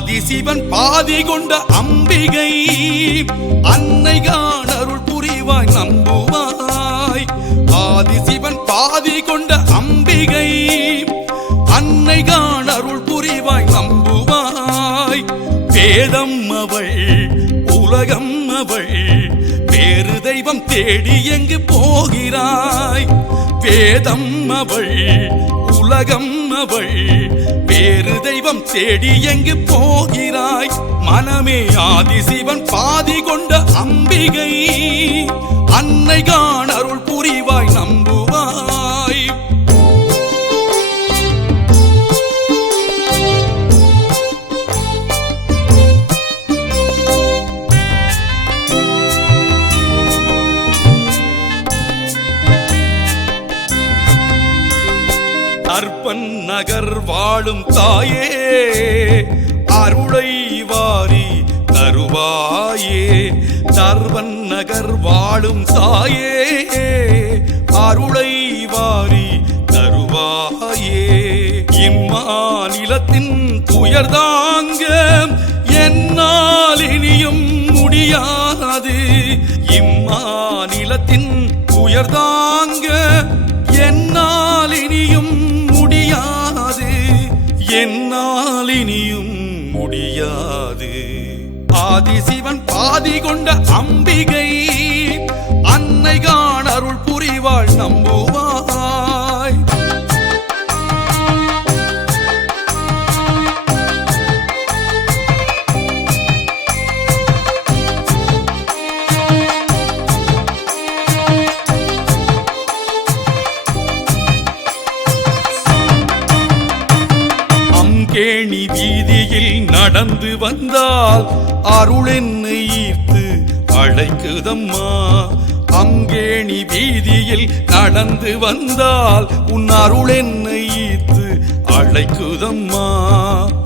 ஆதிசிவன் பாதி கொண்ட அம்பிகை அன்னை காண் அருள் புரிவாய் நம்புவாய். ஆதிசிவன் பாதி கொண்ட அம்பிகை அன்னை காண் அருள் புரிவாய் நம்புவாய். வேதம் அவள் உலகம் அவள் வேறு தெய்வம் தேடி எங்கு போகிறாய். வேதம் அவள் உலகம் அவள் வேறு தெய்வம் தேடி எங்கு போகிறாய். மனமே ஆதிசிவன் பாதி கொண்ட அம்பிகை அன்னை காண் அருள் புரிவாய் நம்புவாய். அர்ப்பன் நகர் வாழும் தாயே அருளை வாரி தருவாயே. தர்வன் நகர் வாழும் தாயே அருளை வாரி தருவாயே. இம்மாநிலத்தின் துயர்தாங்க என்னால் இனியும் முடியாது. இம்மாநிலத்தின் துயர்தாங்க என்னால் இனியும் முடியாது. என்னால் இனியும் முடியாது. ஆதிசிவன் பாதி கொண்ட அம்பிகை அன்னை காண் அருள் புரிவாள் நம்புவாய். கேணி வீதியில் நடந்து வந்தால் அருள் என்னை ஈர்த்து அழைக்குதம்மா. அங்கேணி வீதியில் நடந்து வந்தால் உன் அருள் என்னை ஈர்த்து அழைக்குதம்மா.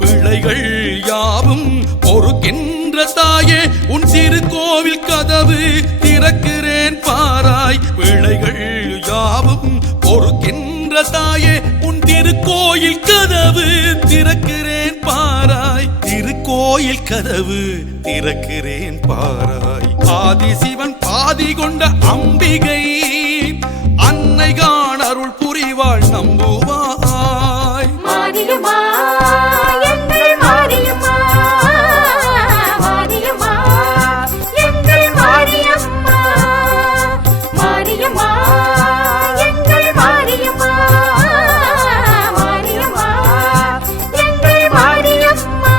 பிழைகள் யாவும் பொறுக்கின்ற தாயே உன் திருக்கோவில் கதவு திறக்கிறேன் பாராய். பிழைகள் யாவும் பொறுக்கின்ற தாயே உன் திருக்கோயில் கதவு திறக்கிறேன் பாராய். திருக்கோயில் கதவு திறக்கிறேன் பாராய். ஆதிசிவன் பாதி கொண்ட அம்பிகை அன்னை காண் அருள் புரிவாள் நம்புவாய். மாரியம்மா எங்கள் மாரியம்மா, மாரியம்மா எங்கள் மாரியம்மா, மாரியம்மா எங்கள் மாரியம்மா, மாரியம்மா எங்கள் மாரியம்மா.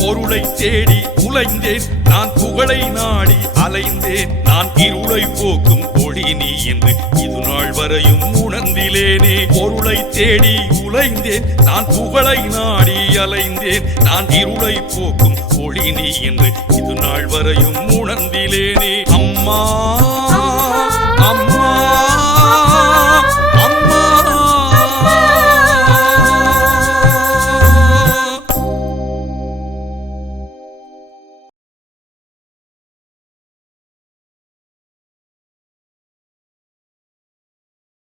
பொருளை தேடி உழைந்தேன் நான் புகழை நாடி அலைந்தேன். நான் இருளை போக்கும் ஒளி நீ என்று இது நாள் வரையும் உணர்ந்திலேனே. பொருளை தேடி உழைந்தேன் நான் புகழை நாடி அலைந்தேன். நான் இருளை போக்கும் ஒளி நீ என்று இது நாள் வரையும் உணர்ந்திலேனே. அம்மா அம்மா